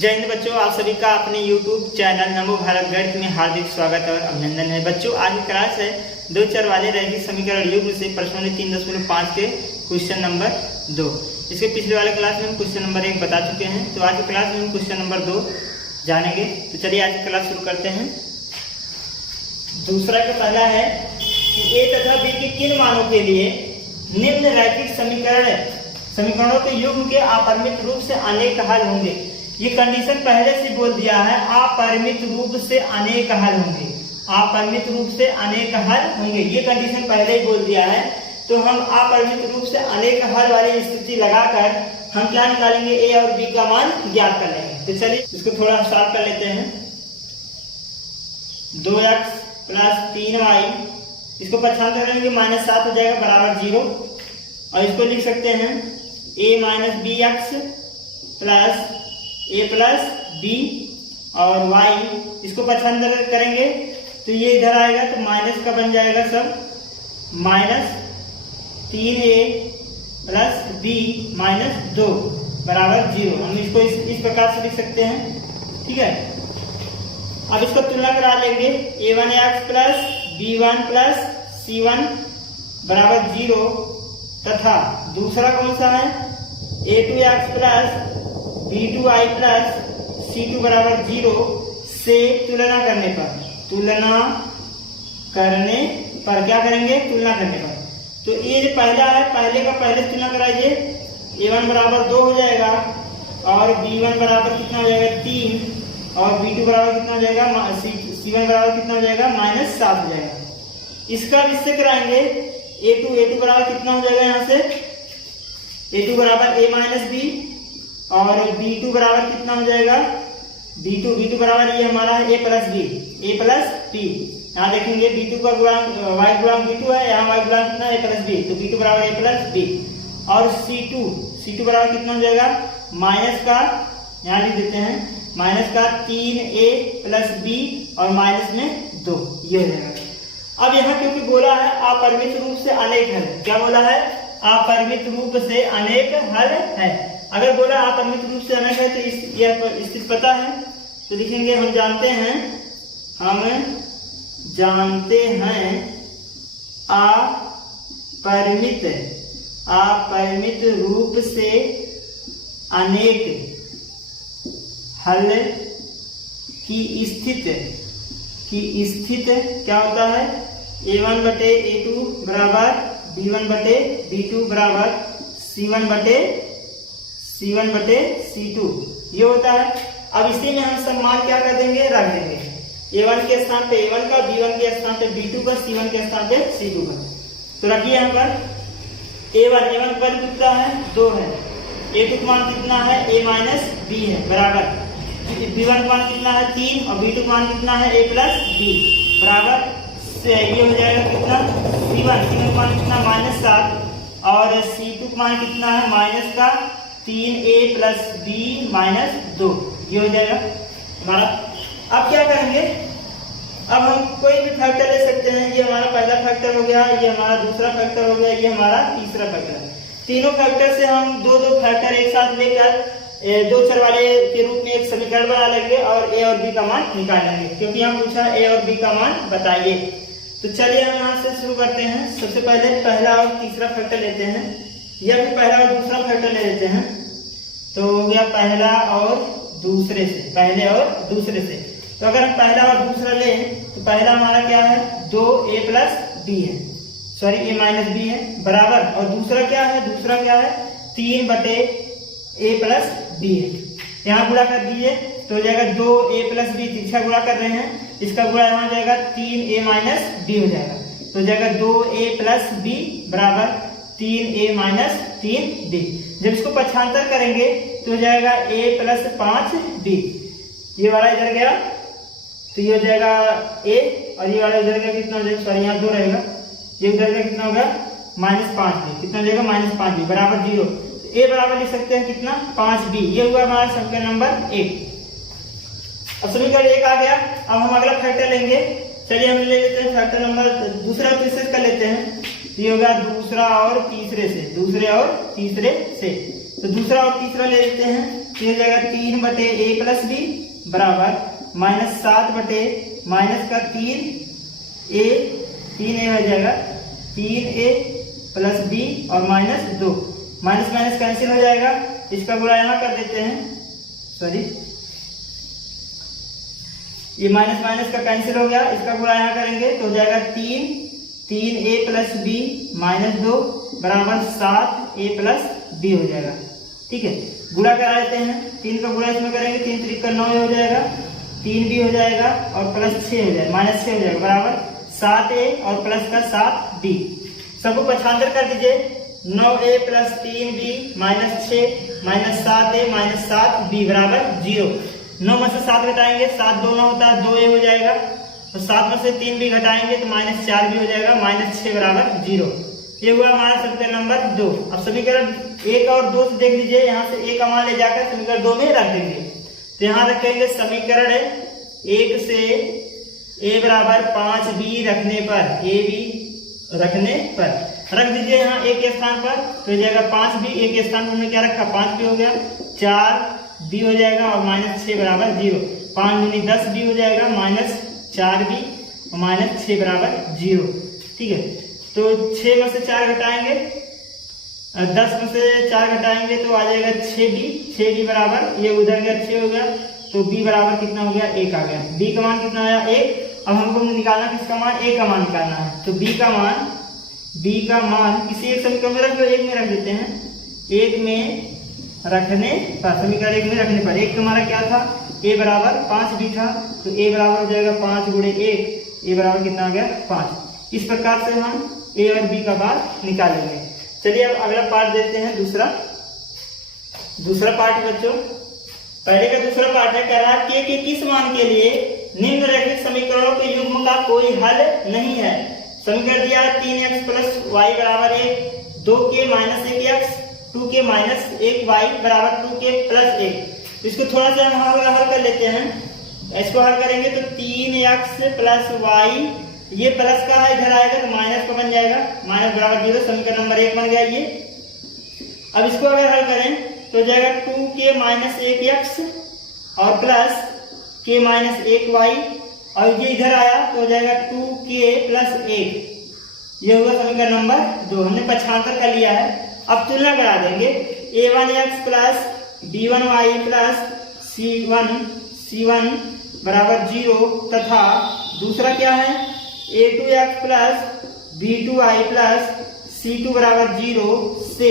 जय हिंद बच्चों, आप सभी का अपने YouTube चैनल नमो भारत गणित में हार्दिक स्वागत और अभिनंदन है। बच्चों, आज की क्लास है दो चर वाले रैखिक समीकरण युग्म से प्रश्न 3.5 के क्वेश्चन नंबर 2। इसके पिछले वाले क्लास में हम क्वेश्चन नंबर 1 बता चुके हैं, तो आज की क्लास में हम क्वेश्चन नंबर 2 जानेंगे। तो चलिए आज की क्लास शुरू करते हैं। दूसरा का पहला है कि ए तथा बी के किन मानों के लिए निम्न रैखिक समीकरणों के युग्म के अपरिमित रूप से अनेक हल होंगे। ये कंडीशन पहले से बोल दिया है, अपरिमित रूप से अनेक हल होंगे, अपरिमित रूप से अनेक हल होंगे। ये कंडीशन पहले ही बोल दिया है, तो हम अपरिमित रूप से अनेक हल वाली स्थिति लगाकर हम क्या निकालेंगे, ए और बी का मान ज्ञात कर लेंगे। तो चलिए इसको थोड़ा सॉल्व कर लेते हैं। 2x + 3y, इसको पक्षांतर करेंगे -7 हो जाएगा बराबर 0, और इसको लिख सकते हैं a - bx + a + b और y, इसको पक्षांतर करेंगे तो ये इधर आएगा तो माइनस का बन जाएगा सब, -3a + b - 2 बराबर 0। हम इसको इस प्रकार से लिख सकते हैं, ठीक है। अब इसको तुलना करा लेंगे, a1x + b1 + c1 बराबर 0 तथा दूसरा कौन सा है a2x + b2i + c2 बराबर 0 से तुलना करने पर क्या करेंगे, तुलना करने पर। तो ये जो पहला है, पहले का पहले तुलना कराइए, a1 बराबर 2 हो जाएगा और b1 बराबर कितना हो जाएगा 3 और b2 बराबर कितना हो जाएगा, c1 बराबर कितना हो जाएगा -7 हो जाएगा। इसका इससे कराएंगे a2 बराबर कितना हो जाएगा, यहाँ से a2 बराबर a - b और b2 बराबर कितना हो जाएगा, b2 बराबर ये हमारा a + b। यहाँ देखेंगे b2 का गुणांक y गुणांक b2 है, यहाँ y गुणांक कितना a + b, तो b2 बराबर a + b। और c2 बराबर कितना हो जाएगा, माइनस का, यहाँ लिख देते हैं -3a + b और माइनस में 2, ये हो जाएगा। अब यहाँ क्योंकि बोला है अपरिमित रूप से अनेक हल, क्या बोला है, अपरिमित रूप से अनेक हल है। अगर बोला अपरिमित रूप से अनेक है तो यह स्थिति पता है, तो लिखेंगे हम जानते हैं अपरिमित रूप से अनेक हल की स्थिति क्या होता है, a1/a2 बराबर b1/b2 बराबर c1/c2, ये होता है। अब इसी में हम सब मान क्या कर देंगे, रख देंगे, a1 के स्थान पे a1 का, b1 के स्थान पे b2 का, c1 के स्थान पे c2 का। तो रखिए यहाँ पर a1 पर कितना है, 2 है, a2 का मान कितना है, a - b है बराबर, b1 का मान कितना है 3 और b2 का मान कितना है a + b बराबर से ये हो जाएगा कितना, c1 का मान कितना -7 और c2 का मान कितना है -3a + b - 2, ये हो जाएगा हमारा। अब क्या करेंगे, अब हम कोई भी फैक्टर ले सकते हैं। ये हमारा पहला फैक्टर हो गया, ये हमारा दूसरा फैक्टर हो गया, ये हमारा तीसरा फैक्टर है। तीनों फैक्टर से हम दो फैक्टर एक साथ लेकर दो चर वाले के रूप में एक समीकरण बना लेंगे और ए और बी का मान निकाल लेंगे, क्योंकि यहाँ पूछा ए और बी का मान बताइए। तो चलिए हम यहाँ से शुरू करते हैं। सबसे पहले पहला और तीसरा फैक्टर लेते हैं, या फिर पहला और दूसरा फैक्टर ले लेते हैं। तो हो गया पहला और दूसरे से। तो अगर हम पहला और दूसरा लें तो पहला हमारा क्या है, 2a + b है, सॉरी a - b है बराबर, और दूसरा क्या है, 3/a + b है। यहाँ गुणा कर दीजिए तो हो जाएगा 2a + b, तीसरा गुणा कर रहे हैं, इसका गुणा यहाँ हो जाएगा 3a - b हो जाएगा, तो हो जाएगा 2a + b बराबर 3a - 3b। जब इसको पक्षांतर करेंगे तो हो जाएगा a + 5b, ये वाला इधर गया तो ये हो जाएगा a, और ये वाला इधर गया कितना हो जाएगा, सॉरी यहाँ 2 रहेगा, ये उधर का कितना होगा -5b, कितना हो जाएगा -5b बराबर 0। तो a बराबर लिख सकते हैं कितना, 5b। ये हुआ हमारा समीकरण नंबर 1। अब समीकरण 1 आ गया। अब हम अगला फैक्टर लेंगे, चलिए हम ले लेते हैं फैक्टर नंबर दूसरा तीसरे का लेते हैं। ये होगा दूसरे और तीसरे से। तो दूसरा और तीसरा ले लेते हैं। तो ये हो जाएगा 3 बटे ए प्लस बी बराबर -7 बटे माइनस का 3a हो जाएगा 3a प्लस बी और -2 माइनस माइनस कैंसिल हो जाएगा। इसका गुणा यहाँ कर देते हैं, सॉरी ये माइनस माइनस का कैंसिल हो गया, इसका गुणा यहाँ करेंगे तो हो जाएगा 3a प्लस बी -2 बराबर 7a प्लस बी हो जाएगा। ठीक है, गुणा करा लेते हैं। 3 का गुणा इसमें करेंगे, 3 3 का 9 हो जाएगा, 3b हो जाएगा और प्लस 6 हो जाएगा, -6 हो जाएगा बराबर 7a और प्लस का 7b। सबको पक्षांतर कर दीजिए। 9a plus 3b -6 -7a -7b बराबर 0। 9 में से 7 घटाएंगे, 7 2 9 होता है, 2a हो जाएगा। तो 7 में से 3b घटाएंगे तो -4b हो जाएगा, -6 बराबर 0। ये हुआ हमारा समीकरण नंबर 2। अब समीकरण 1 और 2 से देख लीजिए, यहाँ से a का मान ले जाकर समीकरण 2 में रख देंगे। तो यहाँ रखेंगे समीकरण 1 से a बराबर 5b रखने पर, ab रखने पर रख दीजिए यहाँ a के स्थान पर, तो हो जाएगा 5b। a के स्थान पर हमने क्या रखा, 5b हो गया, 4b हो जाएगा और -6 बराबर 0। 5 दूनी 10b हो जाएगा, -4b और -6 बराबर 0। ठीक है, तो 6 में से 4 घटाएंगे, 10 में से 4 घटाएंगे तो आ जाएगा 6b बराबर, ये उधर गया 6 हो गया, तो b बराबर कितना हो गया, 1 आ गया। b का मान कितना आया, 1। अब हमको निकालना किसका मान, a का मान निकालना है। तो b का मान किसी एक समीकरण में रख दो, 1 में रख देते हैं। 1 में रखने पर, समीकरण 1 में रखने पर 1 हमारा क्या था, a बराबर 5b था, तो a बराबर हो जाएगा 5 गुणे 1, a बराबर कितना आ गया, 5। इस प्रकार से हम a और b का मान निकालेंगे। चलिए अब अगला पार्ट देखते हैं, दूसरा पार्ट बच्चों। पहले का दूसरा पार्ट है, कह रहा है k के किस मान के लिए निम्नलिखित समीकरणों के युग्म का कोई हल नहीं है। समीकरण दिया 3x प्लस वाई बराबर 1, 2k minus 1x, 2k minus 1y बराबर 2k प्लस 1। इसको थोड़ा सा हम हल कर लेते हैं। इसको हल करेंगे तो 3x प्लस वाई, ये प्लस का है, इधर आएगा तो माइनस का बन जाएगा, माइनस बराबर 0। समीकरण नंबर 1 बन गया ये। अब इसको अगर हल करें तो हो जाएगा 2k माइनस 1x और प्लस k माइनस 1y, और ये इधर आया तो हो जाएगा 2k प्लस 1। ये होगा समीकरण नंबर 2। हमने पक्षांतर कर लिया है। अब तुलना करा देंगे, a1x plus b1y plus c1 बराबर 0 तथा दूसरा क्या है, a2x plus b2y plus c2 बराबर 0 से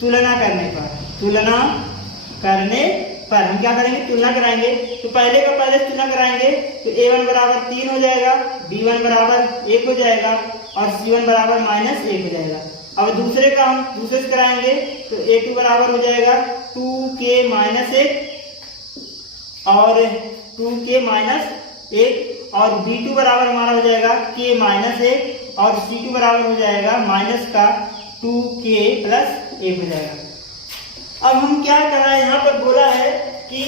तुलना करने पर हम क्या करेंगे, तुलना कराएंगे। तो पहले का पहले तुलना कराएंगे तो a1 बराबर 3 हो जाएगा, b1 बराबर 1 हो जाएगा और c1 बराबर -1 हो जाएगा। अब दूसरे का हम दूसरे से कराएंगे तो a2 बराबर हो जाएगा 2k माइनस 1 और 2k माइनस 1 और b2 बराबर हमारा हो जाएगा k माइनस 1 और c2 बराबर हो जाएगा माइनस का 2k प्लस 1 हो जाएगा। अब हम क्या कर रहे हैं, यहाँ पर बोला है कि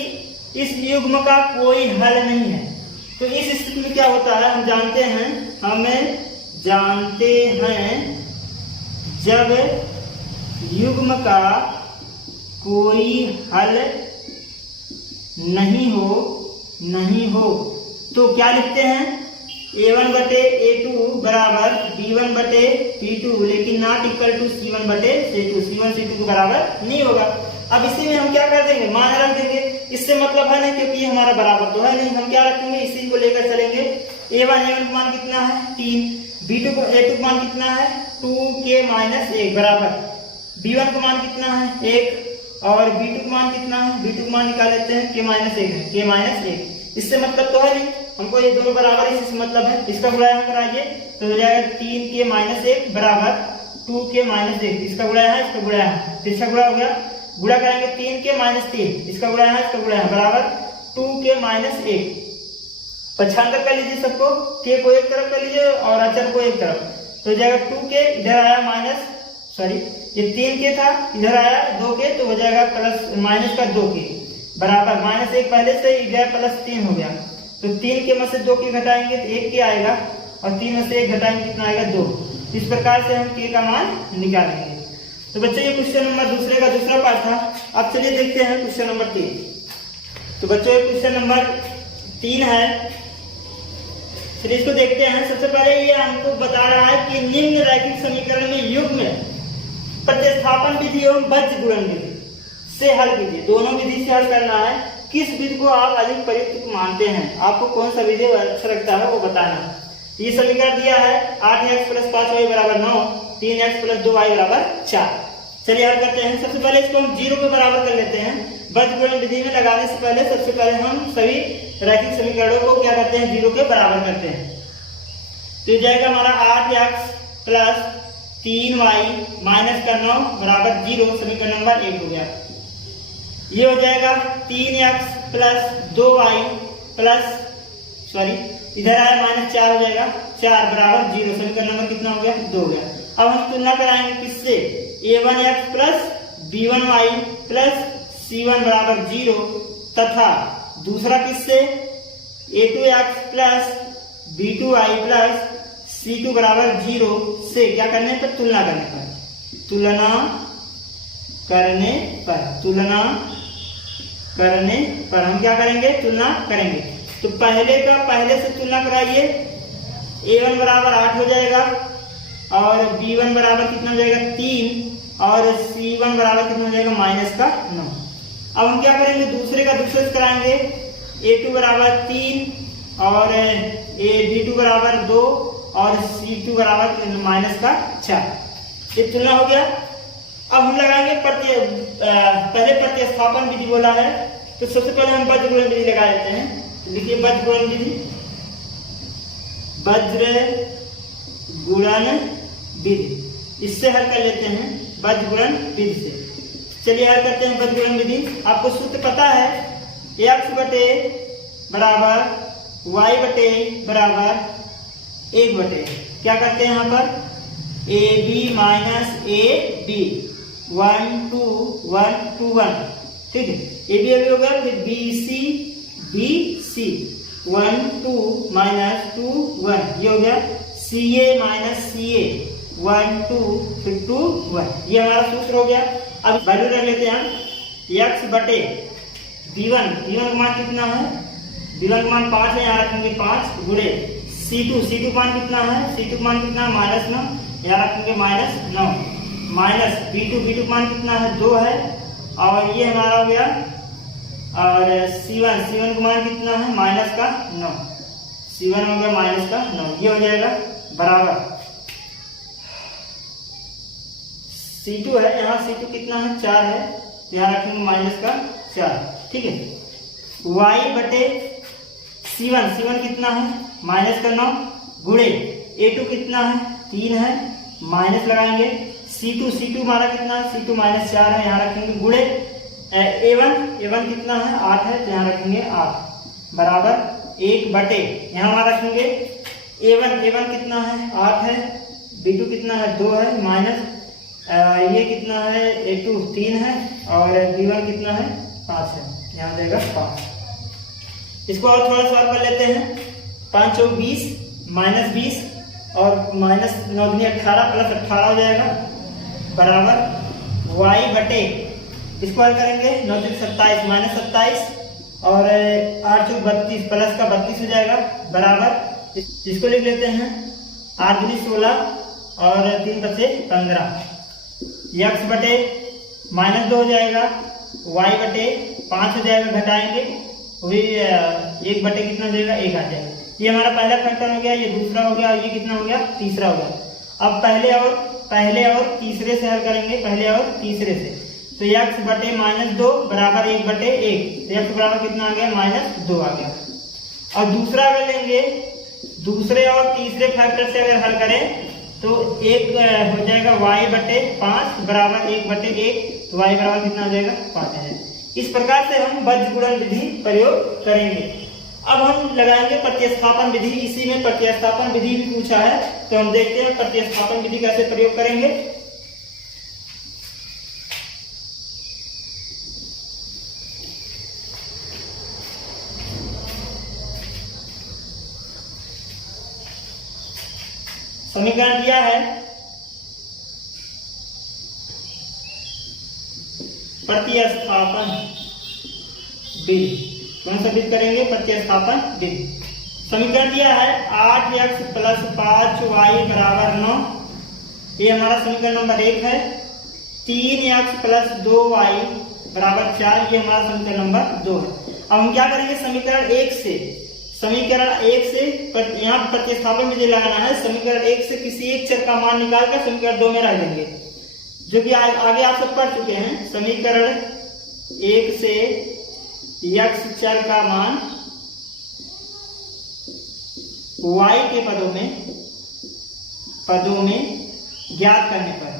इस युग्म का कोई हल नहीं है। तो इस स्थिति में क्या होता है, हम जानते हैं जब युग्म का कोई हल नहीं हो तो क्या लिखते हैं, a1 बटे a2 बराबर b1 बटे b2 लेकिन नॉट इक्वल टू c1 बटे c2, c1 c2 के बराबर नहीं होगा। अब इसी में हम क्या कर देंगे, मान रख देंगे। इससे मतलब है ना, क्योंकि ये हमारा बराबर तो है नहीं, हम क्या रखेंगे, इसी को लेकर चलेंगे। a1 का मान कितना है 3, b2 a2 का मान कितना है 2k माइनस 1 बराबर b1 का मान कितना है 1 और b2 का मान कितना है, b2 का मान निकाल लेते हैं k माइनस 1 है, k माइनस 1। इससे मतलब तो है नहीं, हमको ये दोनों बराबर इससे मतलब है। इसका गुणा यहाँ कराइए तो हो जाएगा 3k माइनस 1 बराबर 2k माइनस 1। इसका गुणा यहाँ, इसका गुणा यहाँ, तो इसका गुणा हो गया। गुणा करेंगे 3k माइनस 3, इसका गुणा यहाँ, इसका गुणा यहाँ बराबर 2k माइनस 1। पक्षांतर कर लीजिए सबको, k को एक तरफ कर लीजिए और अचर को एक तरफ, तो हो जाएगा 2k, इधर आया माइनस, सॉरी ये 3k था, इधर आया 2k, तो हो जाएगा प्लस माइनस का 2k बराबर -1 पहले से, इधर प्लस 3 हो गया। तो 3 के में से 2 के घटाएंगे तो 1 के आएगा और 3 में से 1 घटाएंगे कितना आएगा 2। इस प्रकार से हम k का मान निकालेंगे। तो बच्चों ये क्वेश्चन नंबर दूसरे का दूसरा पार्ट था। अब चलिए देखते हैं क्वेश्चन नंबर 3। तो बच्चों ये क्वेश्चन नंबर 3 है। चलिए इसको देखते हैं। सबसे पहले ये हमको बता रहा है कि निम्न रैखिक समीकरण में युग्म प्रतिस्थापन विधि एवं बज्रगुणन विधि से हल कीजिए। दोनों विधि से हल करना है। किस विधि को आप अधिक प्रयुक्त मानते हैं, आपको कौन सा विधि अच्छा लगता है वो बताना। ये समीकरण दिया है 8x + 5y = 9, 3x + 2y = 4। चलिए हल करते हैं। सबसे पहले इसको हम 0 के बराबर कर लेते हैं। बज्रगुणन विधि में लगाने से पहले सबसे पहले हम सभी रैखिक समीकरणों को क्या करते हैं, 0 के बराबर करते हैं। तो ये जाएगा हमारा 8x + 3y - 9 = 0। समीकरण नंबर 1 हो गया। ये हो जाएगा 3x + 2y इधर आया -4 हो जाएगा, 4 = 0। समीकरण नंबर कितना हो गया, 2 हो गया। अब हम तुलना कराएंगे किससे, a1x + b1y + c1 = 0 तथा दूसरा किससे, a2x + b2y + c2 = 0 से क्या करने पर, तुलना करने पर। तुलना करने पर हम क्या करेंगे, तुलना करेंगे। तो पहले का पहले से तुलना कराइए। a1 = 8 हो जाएगा और b1 बराबर कितना हो जाएगा, 3 और c1 बराबर कितना हो जाएगा, -9। अब हम क्या करेंगे, दूसरे का दूसरे से कराएंगे। a2 = 3 और b2 = 2 और c2 = -4। ये तुलना हो गया। अब हम लगाएंगे पहले प्रतिस्थापन विधि बोला है, तो सबसे पहले हम बज्रगुणन विधि लगा देते हैं। लिखिए बज्रगुणन विधि, इससे हल कर लेते हैं बज्रगुणन विधि से। चलिए हल करते हैं बज्रगुणन विधि। आपको सूत्र पता है, x बटे बराबर y बटे बराबर 1 क्या करते हैं यहाँ पर, ab माइनस ab 1 2 1 2 1, ठीक है। ab अभी हो गया, फिर bc 1 2 -2 1, ये हो गया ca माइनस ca 1 2 फिर 2 1, ये हमारा सूत्र हो गया। अब वैल्यू रख लेते हैं हम। x बटे b1 का मान कितना है, b1 का मान 5 है, यहाँ रखेंगे 5 गुणे c2 का मान कितना है, c2 का मान कितना है, -9, यहाँ रखेंगे -9 माइनस b2 का मान कितना है, 2 है और ये हमारा हो गया। और c1 का मान कितना है, -9, c1 हो गया -9, ये हो जाएगा बराबर c2 है, यहाँ c2 कितना है, 4 है, यहाँ रखेंगे -4, ठीक है। y बटे c1 कितना है, -9 गुणे a2 कितना है, 3 है, माइनस लगाएंगे। c2 हमारा कितना है, c2 -4 है, यहाँ रखेंगे गुणे a1 कितना है, 8 है, तो यहाँ रखेंगे 8 बराबर 1 बटे, यहाँ हमारा रखेंगे a1 कितना है, 8 है, b2 कितना है, 2 है, माइनस ये कितना है, a2 3 है और b1 कितना है, 5 है, यहाँ देगा 5। इसको और थोड़ा सॉल्व कर लेते हैं। 5 चौक 20 -20 और -9 दूनी 18 + 18 हो जाएगा बराबर y बटे, इसको हल करेंगे 9 चौक 27 -27 और 8 चौक 32 प्लस का 32 हो जाएगा बराबर, इसको लिख लेते हैं 8 दूनी 16 और 3 बचे 15। x बटे -2 हो जाएगा, y बटे 5 हो जाएगा, घटाएंगे वही 1 बटे कितना हो जाएगा, 1 आ जाएगा। ये हमारा पहला फैक्टर हो गया, ये दूसरा हो गया, ये कितना हो गया, तीसरा हो गया। अब पहले और तीसरे से हल करेंगे, पहले और तीसरे से। तो x बटे -2 बराबर 1 बटे 1, तो x बराबर कितना आ गया, -2 आ गया। और दूसरा अगर लेंगे, दूसरे और तीसरे फैक्टर से अगर हल करें तो एक हो जाएगा y बटे 5 बराबर 1 बटे 1, तो y बराबर कितना हो जाएगा, 5 है। इस प्रकार से हम बज्रगुणन विधि प्रयोग करेंगे। अब हम लगाएंगे प्रतिस्थापन विधि। इसी में प्रतिस्थापन विधि भी पूछा है, तो हम देखते हैं प्रतिस्थापन विधि कैसे प्रयोग करेंगे। समीकरण दिया है प्रतिस्थापन विधि। कौन सा विधि करेंगे? प्रतिस्थापन विधि। समीकरण दिया है 8x + 5y = 9, ये हमारा समीकरण नंबर 1 है। 3x + 2y = 4, ये हमारा समीकरण नंबर 2 है। अब हम क्या करेंगे? समीकरण 1 से यहाँ प्रतिस्थापन विधि लगाना है। समीकरण 1 से किसी एक चर का मान निकालकर समीकरण 2 में रख देंगे, जो कि आगे आप सब पढ़ चुके हैं। समीकरण 1 से x चर का मान y के पदों में ज्ञात करने पर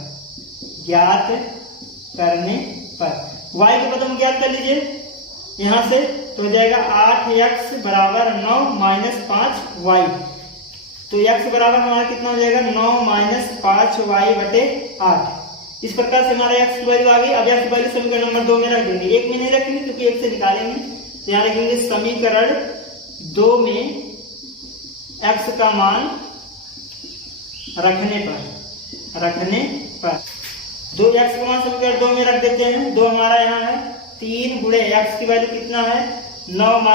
y के पदों में ज्ञात कर लीजिए यहां से, तो हो जाएगा 8x = 9 - 5y। तो x बराबर हमारा कितना हो जाएगा? 9 - 5y/8। इस प्रकार से हमारा x की वैल्यू आ गई। अब x की वैल्यू समीकरण नंबर 2 में रख देंगे। 1 में नहीं रखेंगे क्योंकि 1 से निकालेंगे, तो यहाँ रखेंगे समीकरण 2 में x का मान रखने पर 2x का मान समीकरण 2 में रख देते हैं। 2 हमारा यहाँ है, 3 गुणे x की वैल्यू कितना है? 9 -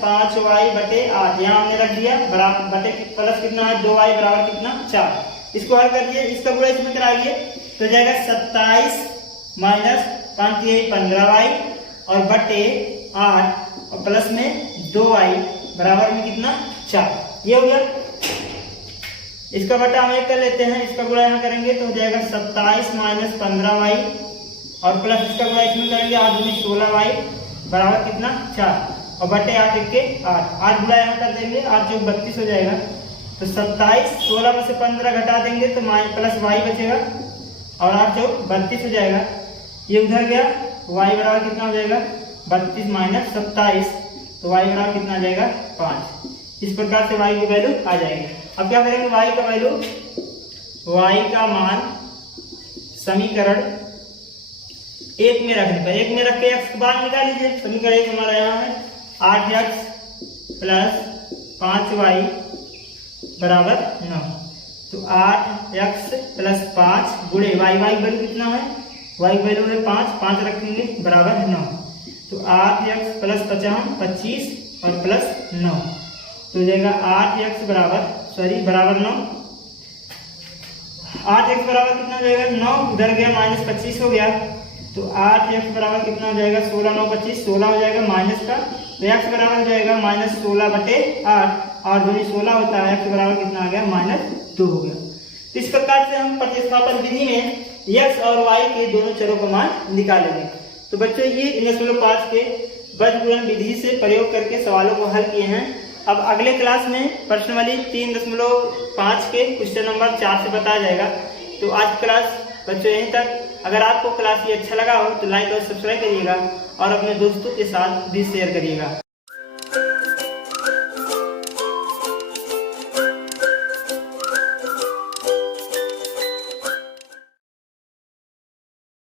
5y/8, यहाँ हमने रख दिया बराबर बटे प्लस कितना है? 2y बराबर कितना? 4। इसको हल कर दिए, इसका गुणा इसमें कराइए तो जाएगा 27 - 5 15y और बटे 8 और प्लस में 2y बराबर में कितना? 4। ये हो गया। इसका बटा हम 1 कर लेते हैं, इसका गुणा यहाँ करेंगे तो हो जाएगा 27 - 15y और प्लस इसका गुणा इसमें करेंगे 8 × 16y बराबर कितना? 4 और बटे 8 × 8। 8 गुणा यहाँ कर देंगे, 8 × 32 हो जाएगा। तो 27, 16 में से 15 घटा देंगे तो प्लस y बचेगा और 8 × 32 हो जाएगा। ये उधर गया, y बराबर कितना हो जाएगा? 32 - 27, तो y बराबर कितना आ जाएगा? 5। इस प्रकार से y की वैल्यू आ जाएगी। अब क्या करेंगे? y का वैल्यू, y का मान समीकरण 1 में रखने पर, 1 में रख के x के बाद निकाल लीजिए। समीकरण 1 हमारा यहाँ है 8x + 5y = 9। तो 8x + 5 गुणे y वैल्यू कितना है? y वैल्यू है 5 रखेंगे बराबर 9। तो 8x + 55 25 और प्लस 9, तो हो जाएगा 8x बराबर 9। 8x बराबर कितना हो जाएगा? 9 उधर गया -25 हो गया, तो 8x बराबर कितना हो जाएगा? 16 9 25, 16 हो जाएगा माइनस का, तो x बराबर हो जाएगा -16/8, 8 दूनी 16 होता है, x बराबर कितना आ गया? -2 हो गया। तो इस प्रकार से हम प्रतिस्थापन विधि में x और y के दोनों चरों का मान निकालेंगे। तो बच्चों ये 3.5 के बीजगणित विधि से प्रयोग करके सवालों को हल किए हैं। अब अगले क्लास में प्रश्न वाली 3.5 के क्वेश्चन नंबर 4 से बताया जाएगा। तो आज क्लास बच्चों यहीं तक। अगर आपको क्लास ये अच्छा लगा हो तो लाइक और सब्सक्राइब करिएगा और अपने दोस्तों के साथ भी शेयर करिएगा।